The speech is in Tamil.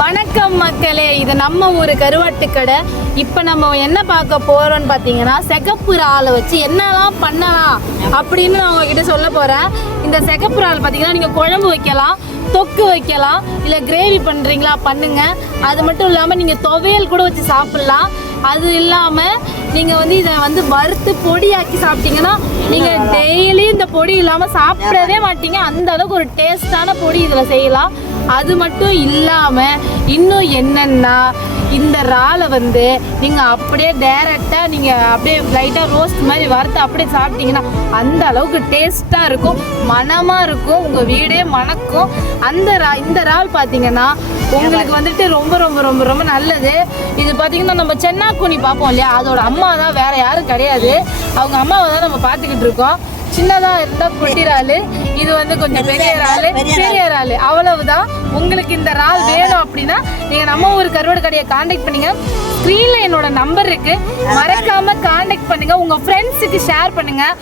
வணக்கம் மக்களே, இது நம்ம ஊர் கருவாட்டு கடை. இப்போ நம்ம என்ன பார்க்க போறோம்னு பார்த்தீங்கன்னா, சிகப்பு இறாலை வச்சு என்னெல்லாம் பண்ணலாம் அப்படின்னு நான் உங்ககிட்ட சொல்ல போறேன். இந்த சிகப்பு இறால் பார்த்தீங்கன்னா நீங்கள் குழம்பு வைக்கலாம், தொக்கு வைக்கலாம், இல்லை கிரேவி பண்ணுறீங்களா பண்ணுங்க. அது மட்டும் இல்லாமல் நீங்கள் துவையல் கூட வச்சு சாப்பிட்லாம். அது இல்லாமல் நீங்கள் இதை வறுத்து பொடியாக்கி சாப்பிட்டீங்கன்னா நீங்கள் டெய்லி இந்த பொடி இல்லாமல் சாப்பிடவே மாட்டீங்க. அந்த அளவுக்கு ஒரு டேஸ்டான பொடி இதில் செய்யலாம். அது மட்டும் இல்லாமல் இன்னும் என்னென்னா, இந்த இறாலை நீங்கள் அப்படியே டைரெக்டாக நீங்கள் அப்படியே லைட்டாக ரோஸ்ட் மாதிரி வறுத்து அப்படியே சாப்பிட்டீங்கன்னா அந்த அளவுக்கு டேஸ்ட்டாக இருக்கும், மணமாக இருக்கும், உங்கள் வீடே மணக்கும். இந்த இறால் பார்த்தீங்கன்னா உங்களுக்கு ரொம்ப ரொம்ப ரொம்ப ரொம்ப நல்லது. இது பார்த்தீங்கன்னா நம்ம சென்னாக்குனி பார்ப்போம் இல்லையா, அதோட அம்மா தான், வேறு யாரும் கிடையாது. அவங்க அம்மாவை தான் நம்ம பார்த்துக்கிட்டு இருக்கோம். சின்னதாக இருந்தால் குட்டி இறால், இது கொஞ்சம் பெரிய இறால், அவ்வளவுதான். உங்களுக்கு இந்த இறால் வேணும் அப்படின்னா நீங்கள் நம்ம ஊர் கருவாடு கடையை காண்டாக்ட் பண்ணுங்க. ஸ்க்ரீனில் என்னோட நம்பர் இருக்குது, மறக்காமல் காண்டாக்ட் பண்ணுங்கள். உங்கள் ஃப்ரெண்ட்ஸுக்கு ஷேர் பண்ணுங்கள்.